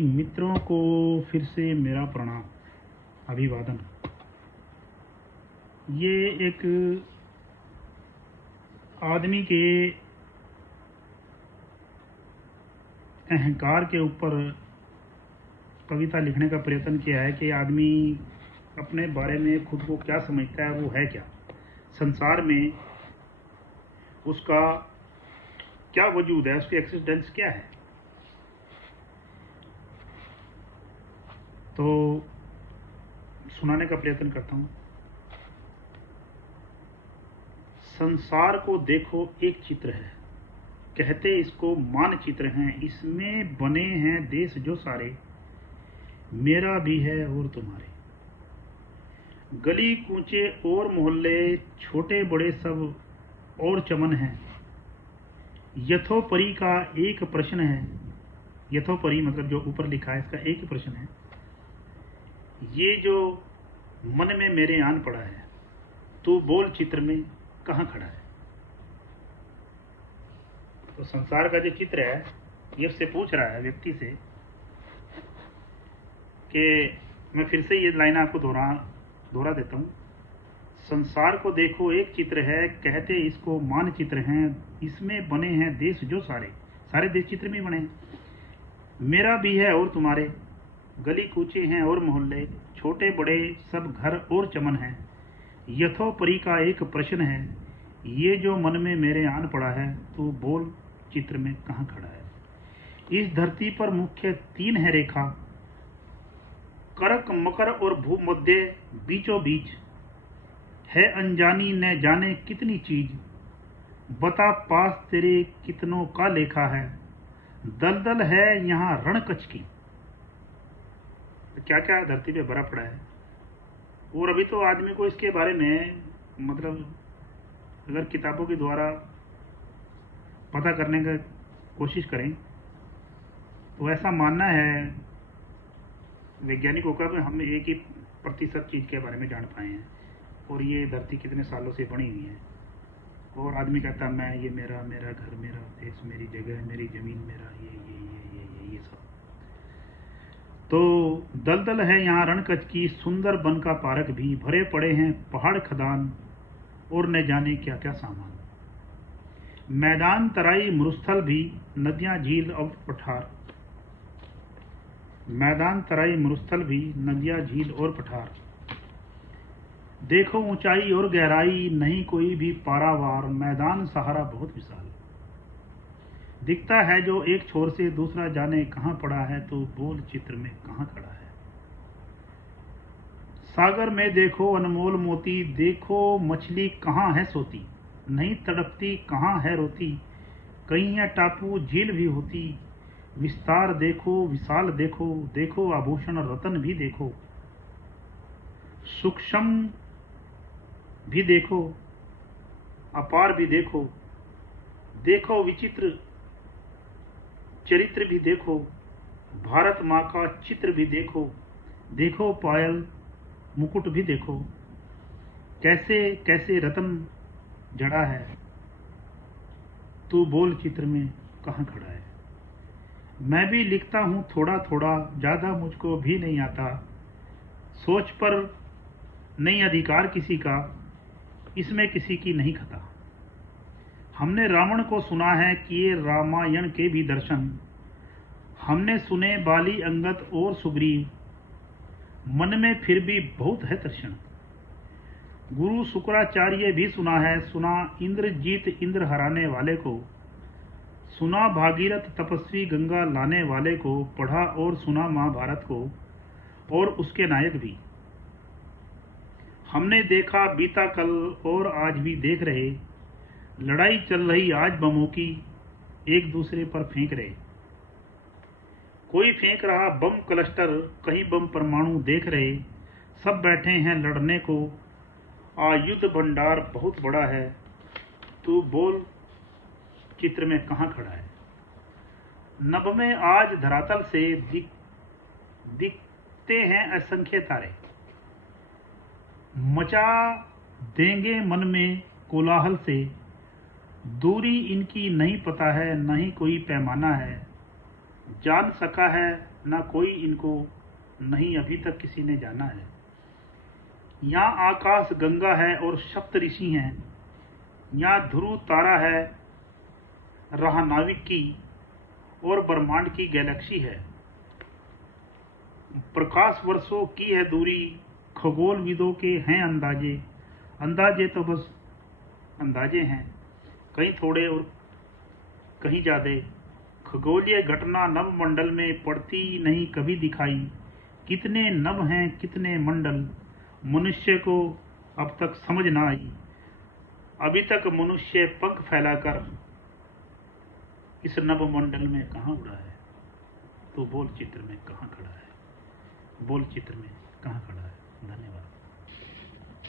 मित्रों को फिर से मेरा प्रणाम, अभिवादन। ये एक आदमी के अहंकार के ऊपर कविता लिखने का प्रयत्न किया है कि आदमी अपने बारे में खुद को क्या समझता है, वो है क्या, संसार में उसका क्या वजूद है, उसकी एक्सिस्टेंस क्या है। तो सुनाने का प्रयत्न करता हूँ। संसार को देखो एक चित्र है, कहते इसको मानचित्र हैं, इसमें बने हैं देश जो सारे, मेरा भी है और तुम्हारे। गली कूचे और मोहल्ले, छोटे बड़े सब और चमन हैं। यथोपरि का एक प्रश्न है, यथोपरि मतलब जो ऊपर लिखा है इसका एक ही प्रश्न है, ये जो मन में मेरे आन पड़ा है, तू बोल चित्र में कहाँ खड़ा है। तो संसार का जो चित्र है ये उससे पूछ रहा है, व्यक्ति से, कि मैं फिर से ये लाइन आपको दोहरा देता हूँ। संसार को देखो एक चित्र है, कहते इसको मानचित्र हैं, इसमें बने हैं देश जो सारे, सारे देश चित्र में बने हैं। मेरा भी है और तुम्हारे, गली कूचे हैं और मोहल्ले, छोटे बड़े सब घर और चमन हैं। यथोपरि का एक प्रश्न है, ये जो मन में मेरे आन पड़ा है, तू बोल चित्र में कहाँ खड़ा है। इस धरती पर मुख्य तीन है रेखा, करक मकर और भूमध्य बीचों बीच है, अनजानी न जाने कितनी चीज, बता पास तेरे कितनों का लेखा है। दलदल है यहाँ रणकच की, क्या क्या धरती पे भरा पड़ा है। और अभी तो आदमी को इसके बारे में मतलब अगर किताबों के द्वारा पता करने का कोशिश करें तो ऐसा मानना है वैज्ञानिकों का कि हम 1% चीज़ के बारे में जान पाए हैं, और ये धरती कितने सालों से बनी हुई है। और आदमी कहता है मैं, ये मेरा मेरा घर, मेरा देश, मेरी जगह, मेरी ज़मीन, मेरा ये सब। तो दलदल है यहाँ रणकच की, सुंदर वन का पार्क भी, भरे पड़े हैं पहाड़ खदान और न जाने क्या क्या सामान। मैदान तराई मरुस्थल भी, नदियाँ झील और पठार, मैदान तराई मरुस्थल भी, नदियाँ झील और पठार। देखो ऊंचाई और गहराई, नहीं कोई भी पारावार, मैदान सहारा बहुत विशाल। दिखता है जो एक छोर से दूसरा जाने कहाँ पड़ा है, तो बोल चित्र में कहाँ खड़ा है। सागर में देखो अनमोल मोती, देखो मछली कहाँ है सोती, नहीं तड़पती कहाँ है रोती, कहीं है टापू झील भी होती। विस्तार देखो विशाल देखो, देखो आभूषण रतन भी देखो, सूक्ष्म भी देखो अपार भी देखो, देखो विचित्र चरित्र भी देखो, भारत माँ का चित्र भी देखो, देखो पायल मुकुट भी देखो, कैसे कैसे रतन जड़ा है, तू बोल चित्र में कहाँ खड़ा है। मैं भी लिखता हूँ थोड़ा थोड़ा, ज़्यादा मुझको भी नहीं आता, सोच पर नहीं अधिकार किसी का, इसमें किसी की नहीं खता। हमने रावण को सुना है किए रामायण के भी दर्शन, हमने सुने बाली अंगद और सुग्रीव, मन में फिर भी बहुत है तर्षण। गुरु शुक्राचार्य भी सुना है, सुना इंद्रजीत इंद्र हराने वाले को, सुना भागीरथ तपस्वी गंगा लाने वाले को, पढ़ा और सुना महाभारत को और उसके नायक भी। हमने देखा बीता कल और आज भी देख रहे, लड़ाई चल रही आज बमों की, एक दूसरे पर फेंक रहे। कोई फेंक रहा बम क्लस्टर, कहीं बम परमाणु देख रहे, सब बैठे हैं लड़ने को, आयुध भंडार बहुत बड़ा है, तू बोल चित्र में कहाँ खड़ा है। नभ में आज धरातल से दिखते हैं असंख्य तारे, मचा देंगे मन में कोलाहल से, दूरी इनकी नहीं पता है, नहीं कोई पैमाना है, जान सका है ना कोई इनको नहीं अभी तक किसी ने जाना है। यहाँ आकाश गंगा है और सप्त ऋषि हैं, यहाँ ध्रुव तारा है राह नाविक की, और ब्रह्मांड की गैलेक्सी है। प्रकाश वर्षों की है दूरी, खगोल विदों के हैं अंदाजे। अंदाजे तो बस अंदाजे हैं, कहीं थोड़े और कहीं ज्यादा। खगोलीय घटना नभ मंडल में पड़ती नहीं कभी दिखाई। कितने नभ हैं कितने मंडल, मनुष्य को अब तक समझ ना आई। अभी तक मनुष्य पंख फैलाकर इस नभ मंडल में कहाँ उड़ा है। तो बोल चित्र में कहाँ खड़ा है, बोल चित्र में कहाँ खड़ा है। धन्यवाद।